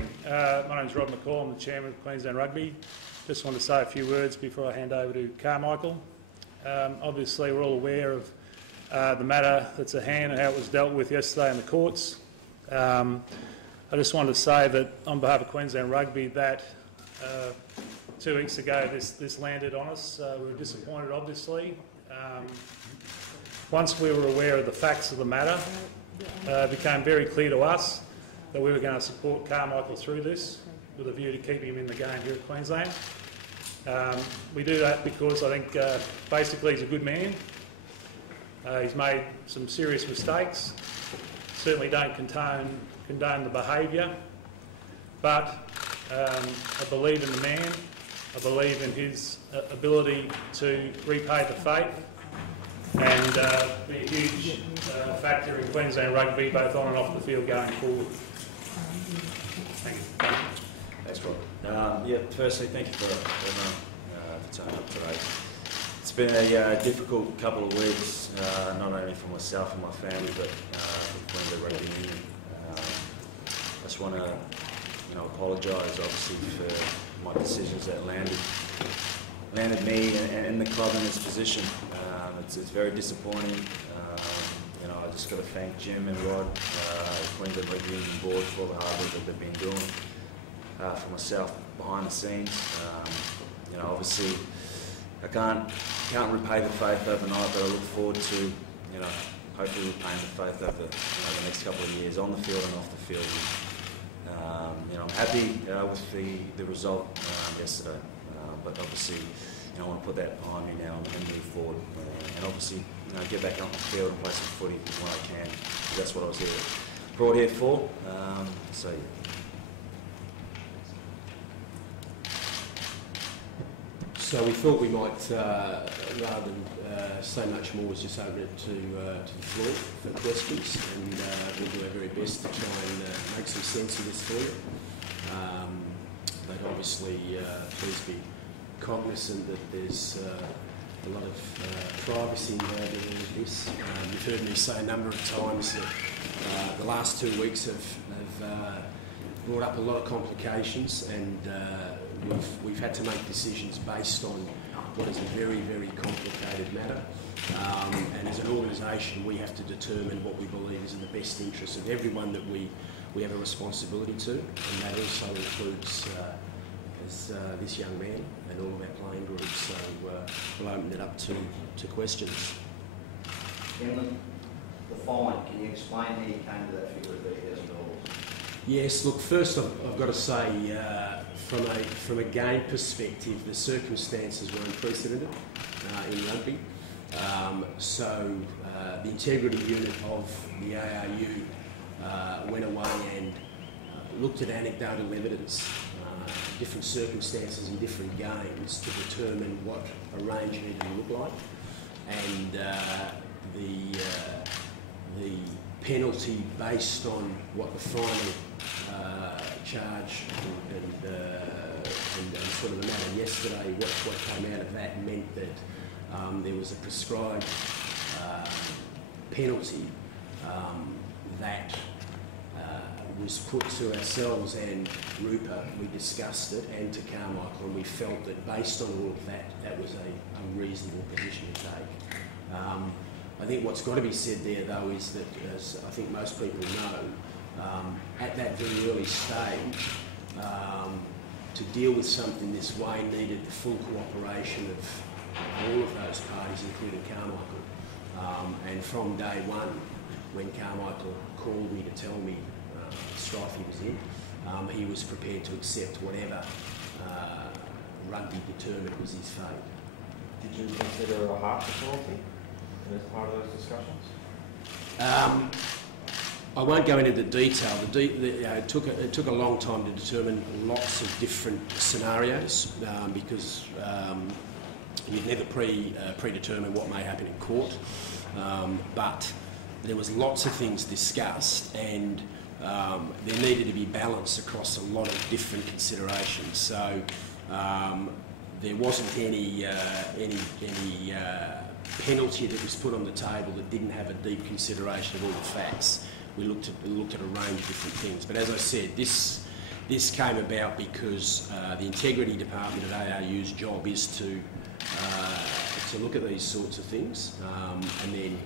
morning. My name is Rod McCall. I'm the Chairman of Queensland Rugby. Just want to say a few words before I hand over to Carmichael. Obviously, we're all aware of the matter that's at hand and how it was dealt with yesterday in the courts. I just wanted to say that on behalf of Queensland Rugby that 2 weeks ago this landed on us. We were disappointed, obviously. Once we were aware of the facts of the matter, it became very clear to us that we were going to support Carmichael through this with a view to keeping him in the game here at Queensland. We do that because I think basically he's a good man. He's made some serious mistakes. Certainly don't condone the behaviour, but I believe in the man. I believe in his ability to repay the faith and be a huge factor in Queensland rugby, both on and off the field going forward. Thank you. Thanks, Rod. Firstly, thank you for everyone for turning up today. It's been a difficult couple of weeks, not only for myself and my family, but for Queensland Rugby Union. I just want to, apologise, obviously, for my decisions that landed me and the club in this position. It's very disappointing. I just got to thank Jim and Rod, Queensland Rugby Union Board, for all the hard work that they've been doing for myself behind the scenes. Obviously, I can't repay the faith overnight, but I look forward to, hopefully repaying the faith over the next couple of years on the field and off the field. I'm happy with the result yesterday, but obviously, I want to put that behind me now and move forward, and obviously, get back on the field and play some footy when I can. That's what I was brought here for. So we thought we might, rather than say much more, was just open it to the floor for questions, and we'll do our very best to try and make some sense of this for you. But obviously, please be cognisant that there's a lot of privacy involved in all of this. You've heard me say a number of times that the last 2 weeks have brought up a lot of complications, and we've had to make decisions based on what is a very, very complicated matter. And as an organisation, we have to determine what we believe is in the best interest of everyone that we have a responsibility to, and that also includes this young man and all of our playing groups. So we'll open it up to questions. Gentlemen, the fine, can you explain how you came to that figure of $30,000? Yes, look, first I've got to say, from a game perspective, the circumstances were unprecedented in rugby. So the integrity unit of the ARU went away and looked at anecdotal evidence, different circumstances in different games to determine what a range needed to look like, and the penalty based on what the final charge and sort of the matter yesterday, what came out of that meant that there was a prescribed penalty that was put to ourselves and Rupert. We discussed it, and to Carmichael, and we felt that based on all of that, that was a reasonable position to take. I think what's got to be said there, though, is that, as I think most people know, at that very early stage, to deal with something this way needed the full cooperation of all of those parties, including Carmichael. And from day one, when Carmichael called me to tell me the strife he was in, he was prepared to accept whatever rugby determined was his fate. Did you consider a hardship penalty as part of those discussions? I won't go into the detail. It took a long time to determine lots of different scenarios because you'd never predetermine what may happen in court. But there was lots of things discussed, and there needed to be balance across a lot of different considerations. So there wasn't any penalty that was put on the table that didn't have a deep consideration of all the facts. We looked at a range of different things. But as I said, this This came about because the integrity department at ARU's job is to look at these sorts of things and then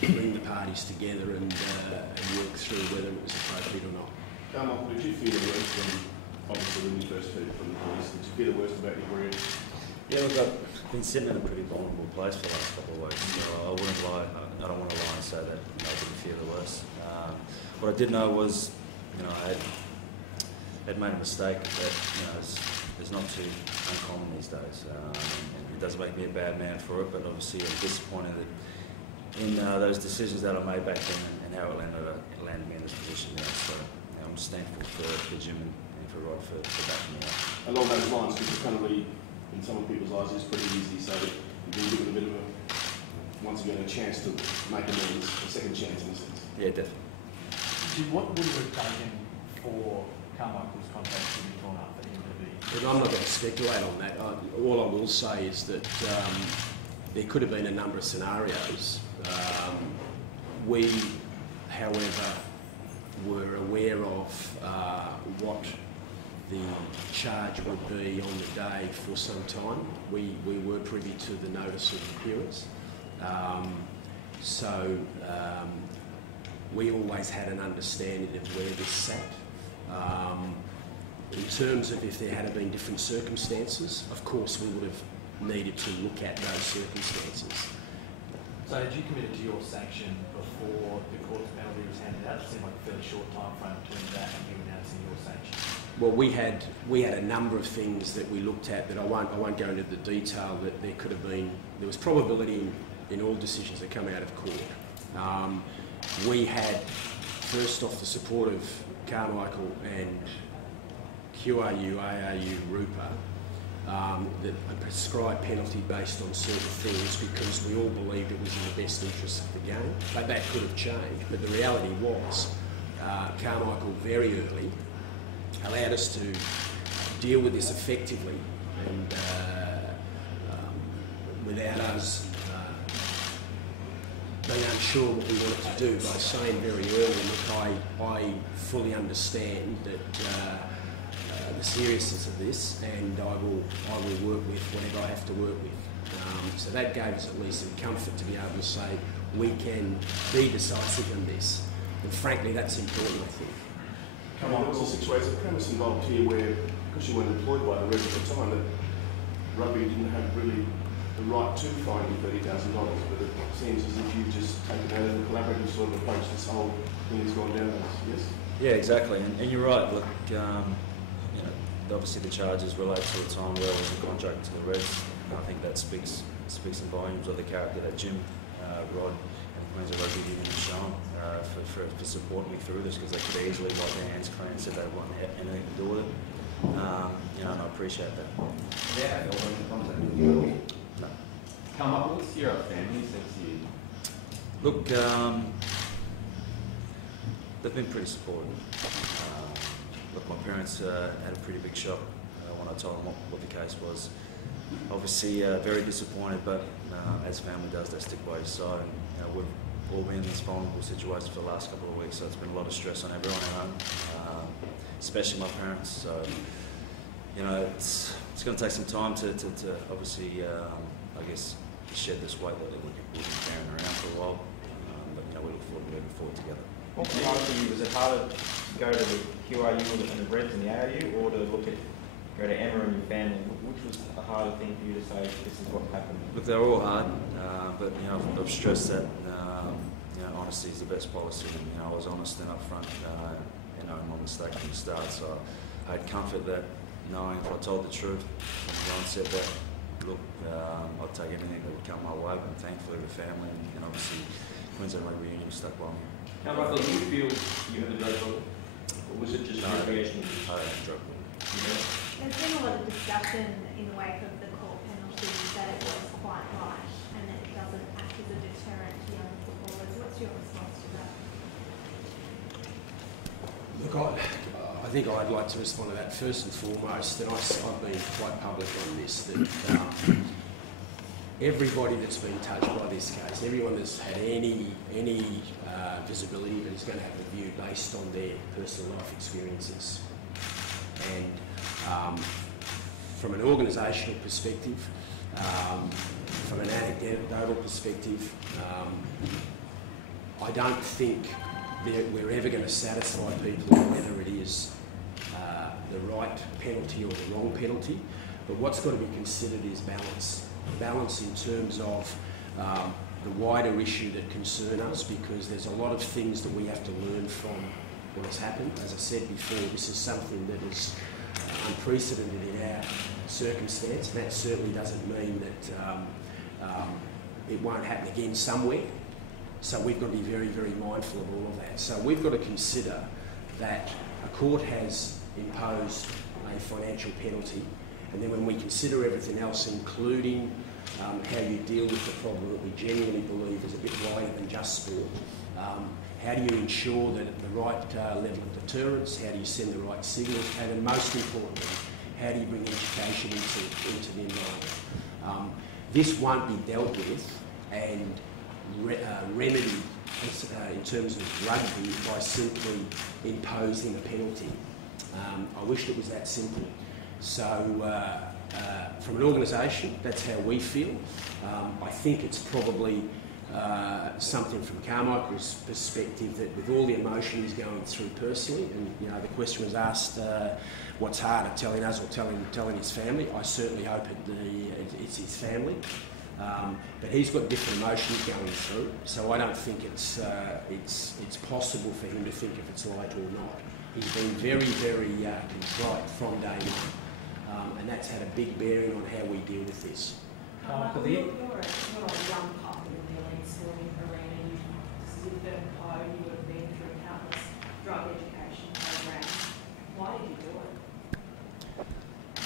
bring the parties together and work through whether it was appropriate or not. Carmichael, did you feel the worst obviously when you first heard from the police? Did you feel the worst about your career? Yeah, look, I've been sitting in a pretty vulnerable place for the last couple of weeks, so I wouldn't lie. I don't want to lie and say that I didn't feel the worst. What I did know was, I had made a mistake that is not too uncommon these days, and it doesn't make me a bad man for it. But obviously, I'm disappointed in those decisions that I made back then and how it landed me in this position. So I'm just thankful for Jim and for Rod for backing me up. Along those lines, because it kind of in some of people's eyes, it's pretty easy. So you've been given a bit of once again, a chance to make amends, a second chance in a sense. Yeah, definitely. What would it have taken for Carmichael's contract to be torn up for him to be? But I'm not going to speculate on that. All I will say is that there could have been a number of scenarios. We, however, were aware of what the charge would be on the day for some time. We were privy to the notice of appearance. We always had an understanding of where this sat. In terms of if there had been different circumstances, of course we would have needed to look at those circumstances. So had you committed to your sanction before the court's penalty was handed out? It seemed like a fairly short time frame between that and you announcing your sanction. Well, we had a number of things that we looked at that I won't go into the detail, that there was probability in all decisions that come out of court. We had, first off, the support of Carmichael and QRU, ARU, RUPA, that a prescribed penalty based on certain things because we all believed it was in the best interest of the game. But that could have changed. But the reality was Carmichael very early allowed us to deal with this effectively and without us being unsure what we wanted to do, by saying very early, look, I fully understand that the seriousness of this, and I will work with whatever I have to work with. So that gave us at least some comfort to be able to say we can be decisive in this, and frankly that's important, I think. There was a situation, a premise involved here where, because you weren't employed by the Reds at the time, that rugby didn't have really the right to fine you $30,000, but it seems as if you've just taken out a collaborative sort of approach this whole thing has gone down, yes? Yeah, exactly, and you're right. Look, obviously the charges relate to a time where I was in contract to the Reds. I think that speaks in volumes of the character that Jim, Rod, and Queensland Rugby Union have shown for supporting me through this, because they could easily wipe their hands clean and said they want anything to do with it. And I appreciate that. Yeah, I feel in contact with you. No. Carmichael, what's your family since you? Look, they've been pretty supportive. Look, my parents had a pretty big shock when I told them what the case was. Obviously, very disappointed, but as family does, they stick by your side. And, we've all been in this vulnerable situation for the last couple of weeks, so it's been a lot of stress on everyone at home, especially my parents. So, it's going to take some time to obviously, I guess, shed this weight that we've been carrying around for a while. But we look forward to moving forward together. What was harder for you? Was it harder to go to the QRU and the Reds and the ARU, or to go to Emma and your family? Which was a harder thing for you to say, this is what happened? Look, they're all hard, but I've stressed that honesty is the best policy. And I was honest and upfront, in my mistake from the start. So I had comfort that knowing if I told the truth from the onset that, look, I'd take anything that would come my way. But thankfully, the family and obviously Queensland Rugby Union stuck by me. Carmichael, do you feel you had a drug problem, or was it just recreational? I had a drug problem. There's been a lot of discussion in the wake of the court penalty that it was quite light and that it doesn't act as a deterrent to young footballers. What's your response to that? Look, I think I'd like to respond to that first and foremost, and I've been quite public on this, that everybody that's been touched by this case, everyone that's had any visibility, is going to have a view based on their personal life experiences. And from an organisational perspective, from an anecdotal perspective, I don't think that we're ever going to satisfy people on whether it is the right penalty or the wrong penalty. But what's got to be considered is balance. Balance in terms of the wider issue that concern us, because there's a lot of things that we have to learn from what has happened. As I said before, this is something that is unprecedented in our circumstance, and that certainly doesn't mean that it won't happen again somewhere. So we've got to be very, very mindful of all of that. So we've got to consider that a court has imposed a financial penalty, and then when we consider everything else, including how you deal with the problem that we genuinely believe is a bit wider than just sport, how do you ensure that at the right level of deterrence, how do you send the right signals, and then most importantly, how do you bring education into the environment? This won't be dealt with and remedied in terms of rugby by simply imposing a penalty. I wish it was that simple. So from an organisation, that's how we feel. I think it's probably something from Carmichael's perspective that with all the emotion he's going through personally, and you know the question was asked, what's harder, telling us or telling his family? I certainly hope it's his family. But he's got different emotions going through, so I don't think it's possible for him to think if it's right or not. He's been very, very contrite from day one, and that's had a big bearing on how we deal with this. You're a young couple in the elite sporting arena. This is your third pro. You would have been through countless drug education programs. Why did you do it?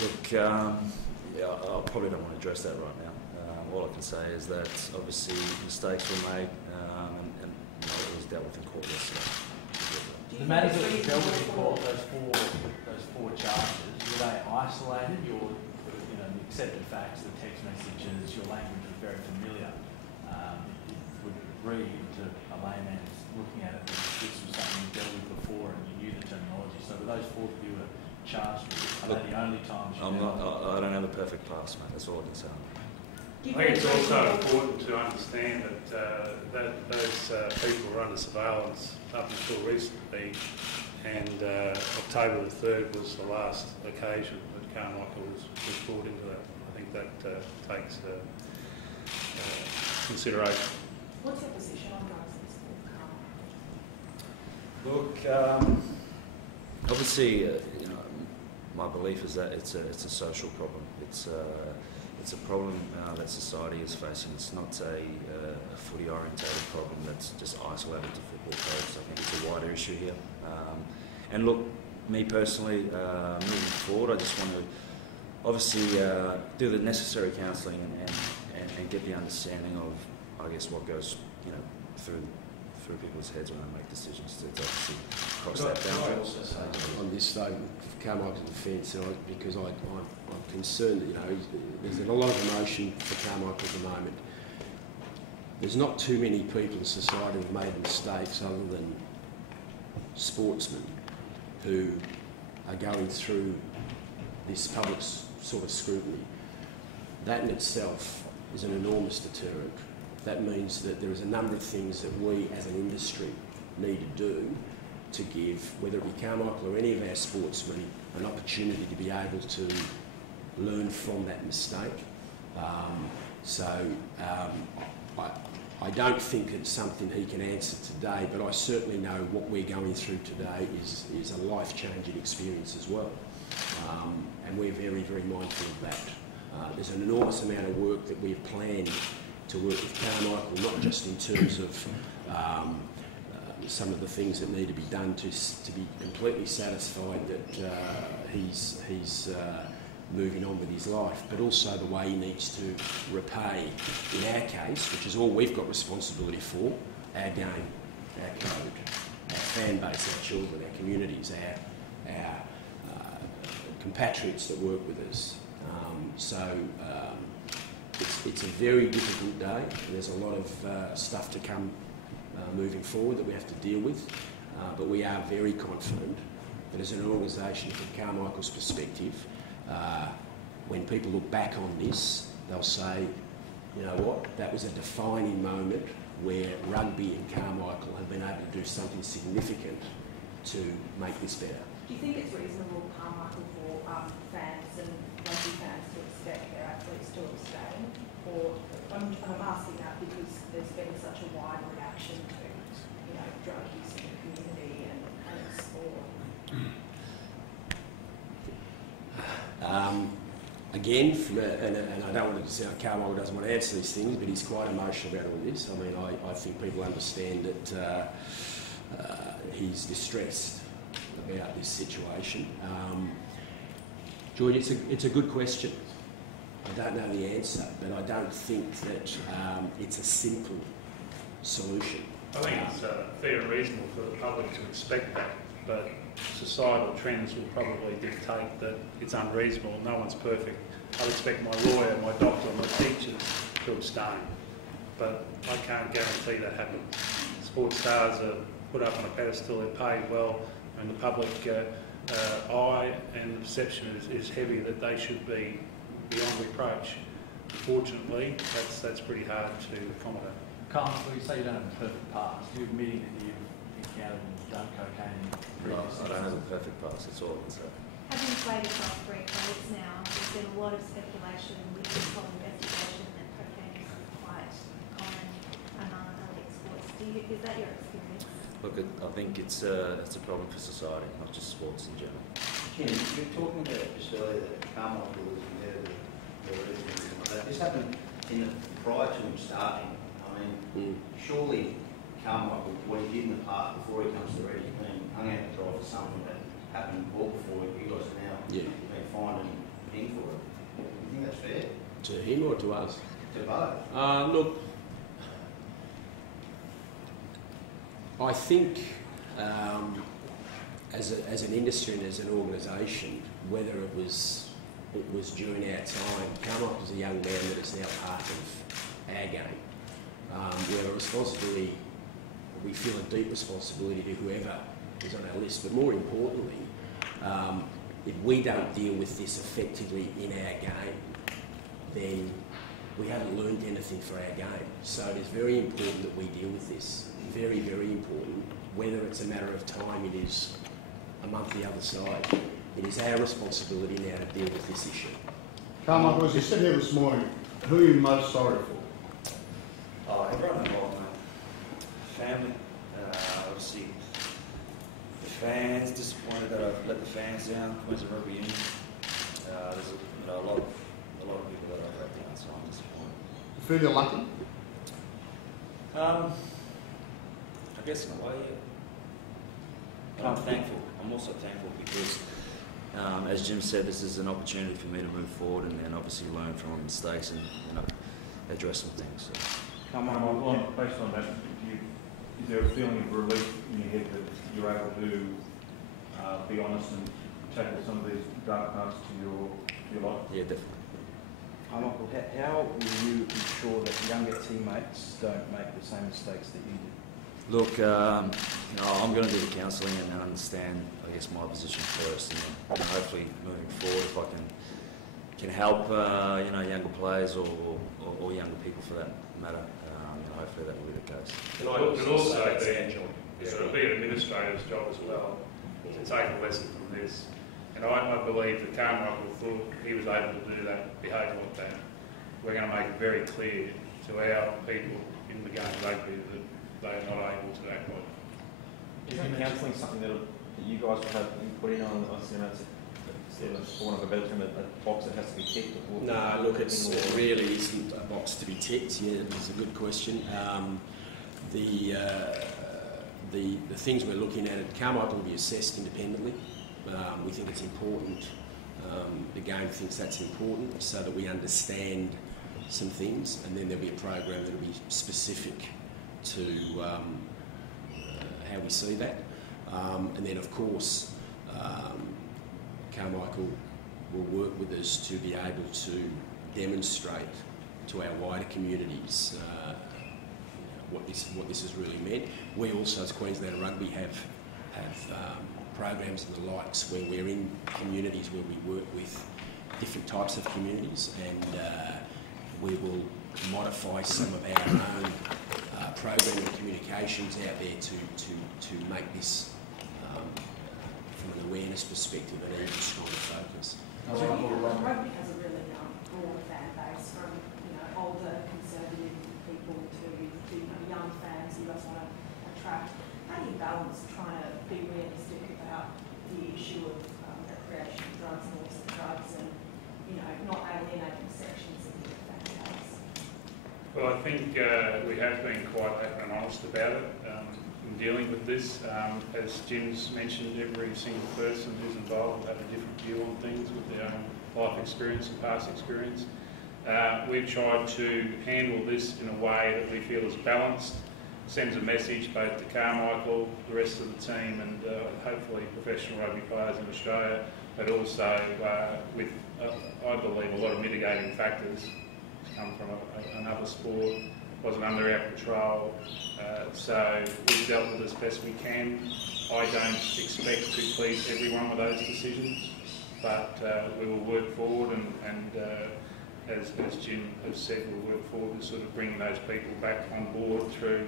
Look, I probably don't want to address that right now. All I can say is that obviously mistakes were made, and you know, it was dealt with in court yesterday. The matters that were dealt with in court, those four charges, were they isolated? Your, you know, the accepted facts, the text messages, your language was very familiar. It would read to a layman looking at it that this was something you dealt with before and you knew the terminology. So were those four that you were charged with? Are they the only times you I don't have a perfect past, mate. That's all I can say. I think it's also important to understand that those people were under surveillance up until recently, and October the 3rd was the last occasion that Carmichael was brought into that. I think that takes consideration. What's your position on drugs in Look, obviously, you know, my belief is that it's a social problem. It's a problem that society is facing. It's not a footy-orientated problem that's just isolated to football players. I think it's a wider issue here. And look, me personally, moving forward, I just want to obviously do the necessary counselling and get the understanding of, I guess, what goes, you know, through people's heads when they make decisions to obviously cross that boundary. On this though, Carmichael's defence, because I'm concerned that, you know, there's a lot of emotion for Carmichael at the moment. There's not too many people in society who've made mistakes other than sportsmen who are going through this public sort of scrutiny. That in itself is an enormous deterrent. That means that there is a number of things that we as an industry need to do to give, whether it be Carmichael or any of our sportsmen, an opportunity to be able to learn from that mistake. I don't think it's something he can answer today, but I certainly know what we're going through today is a life-changing experience as well. And we're very, very mindful of that. There's an enormous amount of work that we've planned to work with Carmichael, not just in terms of some of the things that need to be done to be completely satisfied that he's moving on with his life, but also the way he needs to repay, in our case, which is all we've got responsibility for, our game, our code, our fan base, our children, our communities, our compatriots that work with us. it's a very difficult day. There's a lot of stuff to come moving forward that we have to deal with, but we are very confident that as an organisation, from Carmichael's perspective, when people look back on this, they'll say, you know what, that was a defining moment where rugby and Carmichael have been able to do something significant to make this better. Do you think it's reasonable, Carmichael, for fans and rugby fans to expect their athletes to abstain? Or I'm asking that because there's been such a wide reaction to, you know, drug use in the community and in sport. Again, and I don't want it to sound like Carmichael doesn't want to answer these things, but he's quite emotional about all this. I mean, I think people understand that he's distressed about this situation. George, it's a good question. I don't know the answer, but I don't think that it's a simple solution. I think it's fair and reasonable for the public to expect that, but societal trends will probably dictate that it's unreasonable. No one's perfect. I'd expect my lawyer, my doctor, my teachers to abstain, but I can't guarantee that happens. Sports stars are put up on a pedestal, they're paid well, and the public eye and the perception is heavy that they should be beyond reproach. Unfortunately, that's pretty hard to accommodate. Carmichael, you say you don't have a perfect past. You're admitting that you've encountered and done cocaine previously. I don't have a perfect pass, that's all I can say. Having played across 3 codes now, there's been a lot of speculation with this whole investigation that cocaine is quite common among elite sports. Is that your experience? Look, I think it's a problem for society, not just sports in general. Kim, you were talking about just earlier that Carmichael was competitive for reasons like that. This happened prior to him starting. I mean, surely Carmichael, what he did in the past before he comes to the Reds, hung out the drive for something that happened well before you guys are now being fined and paying for it. Do you think that's fair? To him or to us? To both. Look, I think as an industry and as an organisation, whether it was during our time, Carmichael was a young man that is now part of our game. We have a responsibility, we feel a deep responsibility to whoever is on our list, but more importantly, if we don't deal with this effectively in our game, then we haven't learned anything for our game. So it is very important that we deal with this. Very, very important. Whether it's a matter of time, it is a month the other side. It is our responsibility now to deal with this issue. Carmichael, as you said here this morning, who are you most sorry for? Oh, everyone involved, mate. Family, obviously the fans, disappointed that I've let the fans down, Queensland Rugby Union. There's a lot of people that I've let down, so I'm disappointed. You feel you're lucky? I guess in a way, yeah. But I'm thankful. I'm also thankful because, as Jim said, this is an opportunity for me to move forward and obviously learn from my mistakes and address some things. So. Carmichael, based on that, is there a feeling of relief in your head that you're able to be honest and tackle some of these dark parts to your life? Yeah, definitely. Carmichael, how will you ensure that younger teammates don't make the same mistakes that you did? Look, I'm going to do the counselling and understand, I guess, my position first, and then hopefully moving forward, if I can help, younger players or younger people for that matter. Hopefully that will be the case. And also it'll be an administrator's job as well to take a lesson from this. And I believe that Carmichael thought he was able to do that behaviour like that. We're going to make it very clear to our people in the game of rugby that they are not able to act like that. Do you think counselling is something that you guys will have input in on? For want of a better term, a box that has to be ticked? No, look, it really isn't a box to be ticked. Yeah, it's a good question. The things we're looking at Carmichael will be assessed independently. We think it's important. The game thinks that's important, so that we understand some things, and then there'll be a program that'll be specific to how we see that. And then, of course, Carmichael will work with us to be able to demonstrate to our wider communities what this has really meant. We also, as Queensland Rugby, have programs and the likes where we're in communities where we work with different types of communities, and we will modify some of our own program and communications out there to make this from an awareness perspective an even stronger focus. Rugby has a really broad fan base, from older conservative people to young fans who just want to attract. How do you balance trying to be realistic about the issue of recreation drugs and illicit drugs, and not alienating sections of the fan base? Well, I think we have been quite open and honest about it in dealing with this. As Jim's mentioned, every single person who's involved will have a different view on things with their own life experience and past experience. We've tried to handle this in a way that we feel is balanced, sends a message both to Carmichael, the rest of the team, and hopefully professional rugby players in Australia, but also with, I believe, a lot of mitigating factors. It's come from another sport, wasn't under our control, so we've dealt with it as best we can. I don't expect to please everyone with those decisions, but we will work forward, and as Jim has said, we'll work forward to sort of bring those people back on board through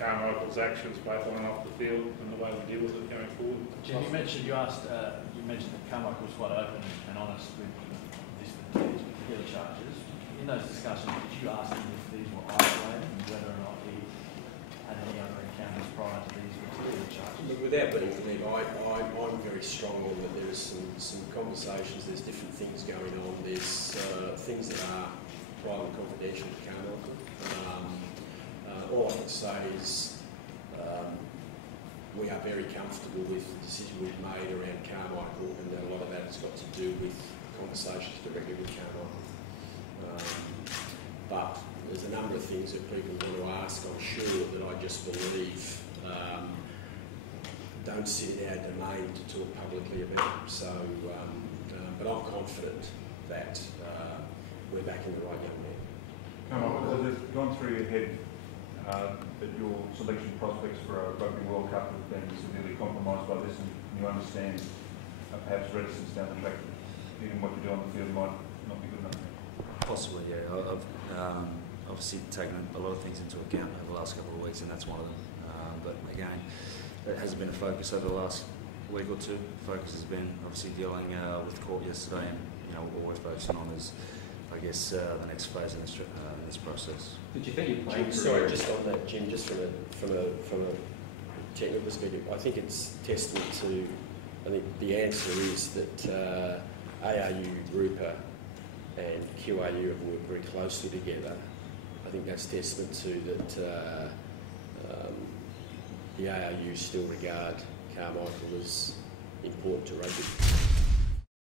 Carmichael's actions, both on and off the field, and the way we deal with it going forward. Jim, you mentioned that Carmichael was quite open and honest with these particular charges. In those discussions, did you ask him if these were isolated and whether or not he had any other encounters prior to these particular charges? But without being clear, I'm very strong on that. There is some conversations, there's different things going on, there's things that are private and confidential to Carmichael. All I can say is we are very comfortable with the decision we've made around Carmichael, and a lot of that has got to do with conversations directly with Carmichael. But there's a number of things that people want to ask, I'm sure, that I just believe don't sit in our domain to talk publicly about. So, but I'm confident that we're backing the right young man. Carmichael, has it gone through your head that your selection prospects for a Rugby World Cup have been severely compromised by this, and you understand perhaps reticence down the track, even what you do on the field might not be good enough? Possibly, yeah. I've obviously taken a lot of things into account over the last couple of weeks, and that's one of them. But again, that hasn't been a focus over the last week or two. Focus has been obviously dealing with court yesterday, and what we're focusing on is, I guess, the next phase in this process. Did you think you played? Jim, sorry, just on that, Jim. Just from a technical perspective, I think it's testament to. I think the answer is that ARU, RUPA, and QRU have worked very closely together. I think that's testament to that the ARU still regard Carmichael as important to rugby.